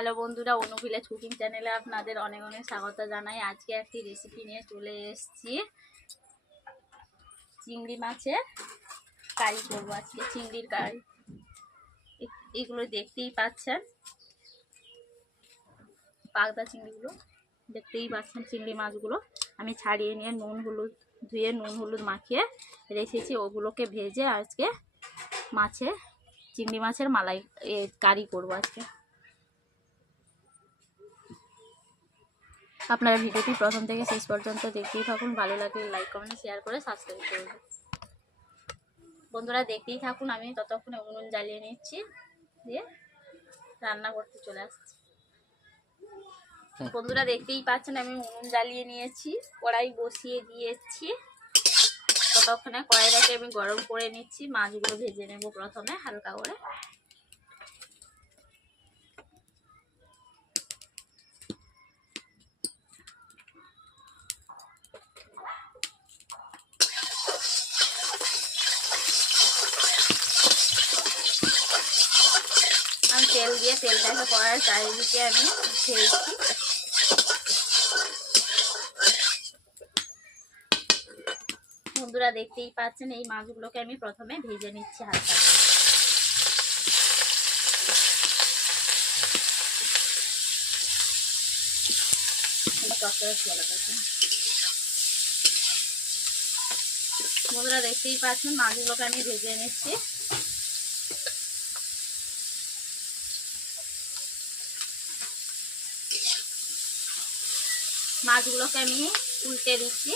Hello বন্ধুরা, অনু village cooking চ্যানেলে আপনাদের অনেক অনেক স্বাগত জানাই। আজকে একটি রেসিপি নিয়ে চলে এসেছি। চিংড়ি মাছের কারি করবো আজকে, চিংড়ির কারি। এগুলো দেখতেই পাচ্ছেন, পাগদা চিংড়িগুলো দেখতেই পাচ্ছেন। চিংড়ি মাছগুলো আমি ছাড়িয়ে নিয়ে ধুয়ে নুন হলুদ মাখিয়ে রেখেছি। ওগুলোকে ভেজে আজকে চিংড়ি মাছের মালাই কারি করবো আজকে। আপনারা ভিডিওটি প্রথম থেকে শেষ পর্যন্ত দেখতেই থাকুন। ভালো লাগলে লাইক কমেন্ট শেয়ার করে সাবস্ক্রাইব করুন। বন্ধুরা দেখতেই থাকুন, আমি ততক্ষণে উনুন জ্বালিয়ে নিচ্ছি, দিয়ে রান্না করতে চলে আসছি। বন্ধুরা দেখতেই পাচ্ছেন, আমি উনুন জ্বালিয়ে নিয়েছি, কড়াই বসিয়ে দিয়েছি। ততক্ষণে কড়াইটাকে আমি গরম করে নিচ্ছি। মাছগুলো ভেজে নেব প্রথমে হালকা করে। আমি তেল দিয়ে তেলটাকে কড়ার চারিদিকে আমি খেয়েছি। বন্ধুরা দেখতেই পাচ্ছেন, এই মাছগুলোকে আমি প্রথমে ভেজে নিচ্ছি হালকা। বন্ধুরা দেখতেই পাচ্ছেন, মাছগুলোকে আমি ভেজে নিচ্ছি। মাছগুলোকে আমি উল্টে দিচ্ছি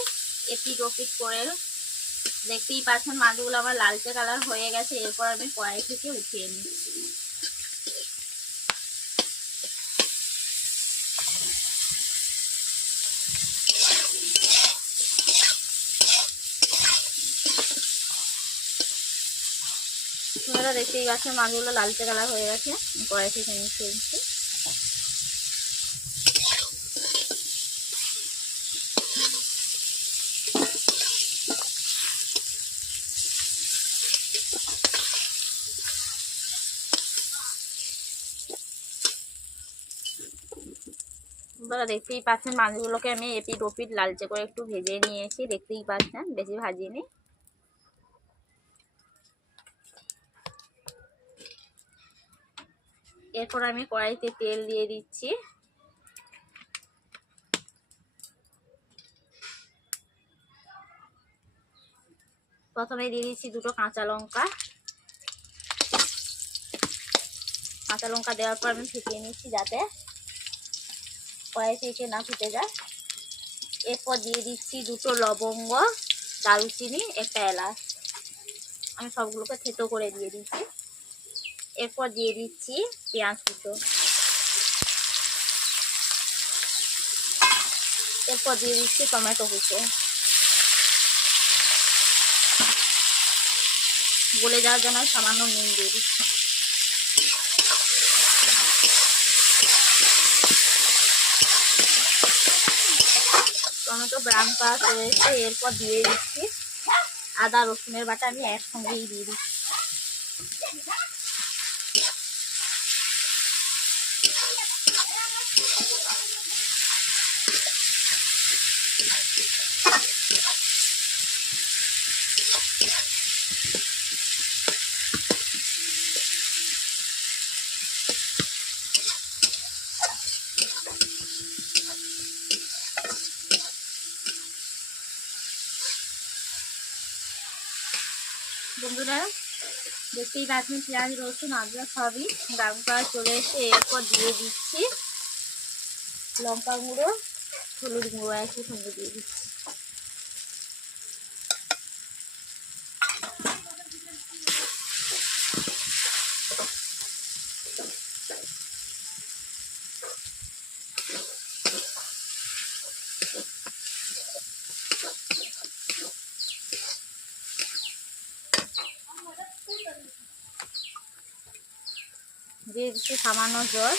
এপিট ওপিট করে। দেখতেই পাচ্ছেন মাছগুলো আমার লালচে কালার হয়ে গেছে। এরপর আমি কড়াই থেকে উঠিয়ে নিচ্ছি। আপনারা দেখতেই পাচ্ছেন মাছগুলো লালচে কালার হয়ে গেছে। কড়াই থেকে নিচ্ছি। আপনারা দেখতেই পাচ্ছেন মাছগুলোকে আমি এপিট ওপিট লালচে করে একটু ভেজে নিয়েছি। দেখতেই পাচ্ছেন, বেশি ভাজিনি। এরপর আমি কড়াইতে তেল দিয়ে দিচ্ছি। প্রথমে দিয়ে দিচ্ছি দুটো কাঁচা লঙ্কা। কাঁচা লঙ্কা দেওয়ার পর আমি ফুটিয়ে নিচ্ছি যাতে কড়াই থেকে না ফুটে যায়। এরপর দিয়ে দিচ্ছি দুটো লবঙ্গ, দারুচিনি, একটা এলাচ। আমি সবগুলোকে থেতো করে দিয়ে দিচ্ছি। এরপর দিয়ে দিচ্ছি পেঁয়াজ কুচো। এরপর দিয়ে দিচ্ছি টমেটো কুচো। গলে যাওয়ার জন্য সামান্য নুন দিয়ে দিচ্ছি। টমেটো ব্রাউন কালার হয়ে এসে এরপর দিয়ে দিচ্ছি আদা রসুনের বাটা। আমি একসঙ্গেই দিয়ে দিচ্ছি। বন্ধুরা দেখতেই পাচ্ছেন পেঁয়াজ রসুন আদা সবই ব্রাউন কালার চলে এসে এরপর দিয়ে দিচ্ছি লঙ্কা গুঁড়ো, হলুদ গুঁড়ো একই সঙ্গে দিয়ে দিচ্ছি। দিয়ে দিচ্ছি সামান্য জল।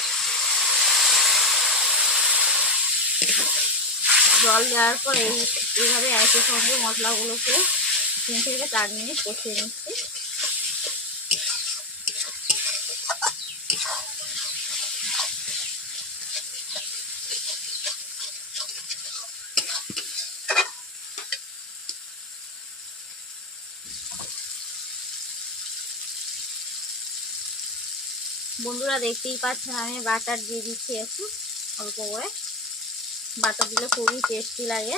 জল দেওয়ার পর এইভাবে একই সঙ্গে মশলাগুলোকে 3 থেকে 4 মিনিট কষিয়ে নিচ্ছি। বন্ধুরা দেখতেই পাচ্ছেন আমি বাটার দিয়ে দিচ্ছি একটু অল্প করে। বাটার দিলে খুবই টেস্টি লাগে।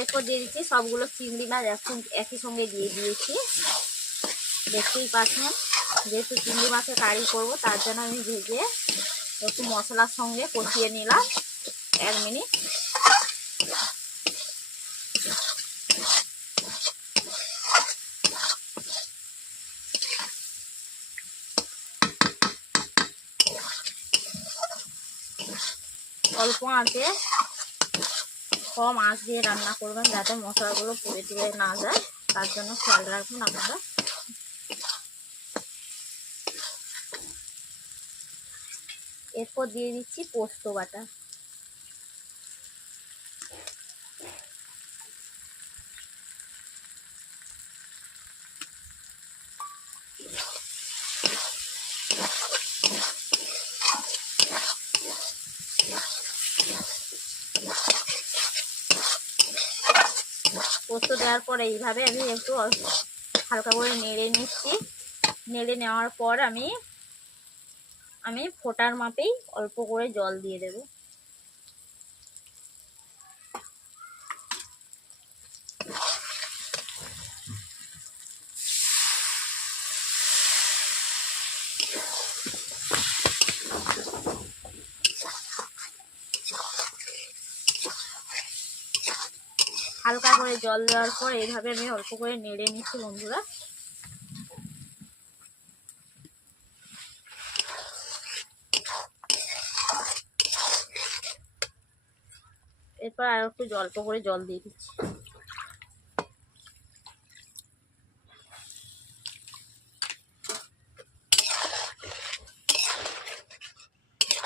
এরপর দিয়ে দিচ্ছি সবগুলো চিংড়ি মাছ একই সঙ্গে দিয়ে দিয়েছি। দেখতেই পাচ্ছেন যেহেতু চিংড়ি মাছের কারি করবো তার জন্য আমি ভেজে একটু মশলার সঙ্গে কষিয়ে নিলাম 1 মিনিট। অল্প আঁচে কম আঁচ দিয়ে রান্না করবেন যাতে মশলাগুলো পুড়ে টুড়ে না যায়, তার জন্য খেয়াল রাখবেন আপনারা। এরপর দিয়ে দিচ্ছি পোস্ত বাটা। পোস্ত দেওয়ার পরে এইভাবে আমি একটু হালকা করে নেড়ে নিচ্ছি। নেড়ে নেওয়ার পর আমি ফোটার মাপেই অল্প করে জল দিয়ে দেব। হালকা করে জল দেওয়ার পর এইভাবে আমি অল্প করে নেড়ে নিচ্ছি বন্ধুরা। এরপর আর একটু অল্প করে জল দিয়ে দিচ্ছি।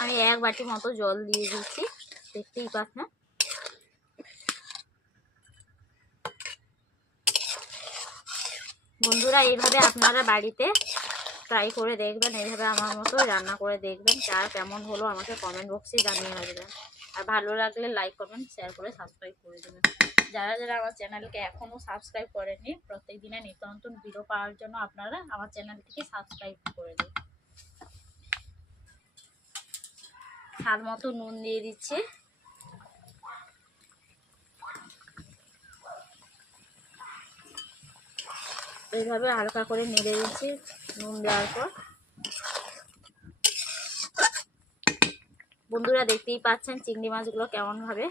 আমি 1 বাটি মতো জল দিয়ে দিচ্ছি, দেখতেই পাচ্ছেন। বন্ধুরা এইভাবে আপনারা বাড়িতে ট্রাই করে দেখবেন, এইভাবে আমার মতো রান্না করে দেখবেন, আর কেমন হলো আমাকে কমেন্ট বক্সে জানিয়ে রাখবেন। আর ভালো লাগলে লাইক কমেন্ট শেয়ার করে সাবস্ক্রাইব করে দেবেন। যারা যারা আমার চ্যানেলকে এখনও সাবস্ক্রাইব করেননি, প্রত্যেক দিনে নিত্য নতুন ভিডিও পাওয়ার জন্য আপনারা আমার চ্যানেলটিকে সাবস্ক্রাইব করে দিন। স্বাদ মতো নুন দিয়ে দিচ্ছি। এইভাবে হালকা করে নেড়ে দিচ্ছি নুন দেওয়ার পর। বন্ধুরা দেখতেই পাচ্ছেন চিংড়ি মাছগুলো কেমন ভাবে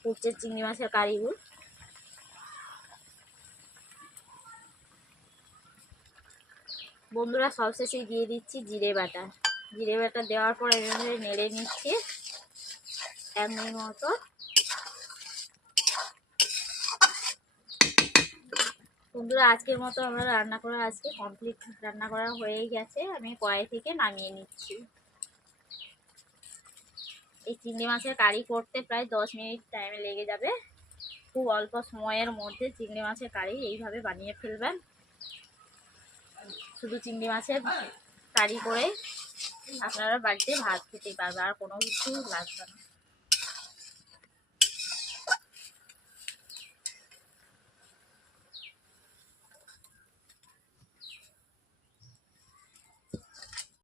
ফুটছে, চিংড়ি মাছের কারিগুলো। বন্ধুরা সবশেষে দিয়ে দিচ্ছি জিরে বাটা। জিরে বাটা দেওয়ার পর এইভাবে নেড়ে নিচ্ছি 1 মিনিট মতো। বন্ধুরা আজকের মতো আমরা রান্না করা আজকে কমপ্লিট, রান্না করা হয়ে গেছে। আমি কড়াই থেকে নামিয়ে নিচ্ছি। এই চিংড়ি মাছের কারি করতে প্রায় 10 মিনিট টাইম লেগে যাবে। খুব অল্প সময়ের মধ্যে চিংড়ি মাছের কারি এইভাবে বানিয়ে ফেলবেন। শুধু চিংড়ি মাছের কারি করে আপনারা বাড়িতে ভাত খেতে পারবেন, আর কোনো কিছু লাগবে না।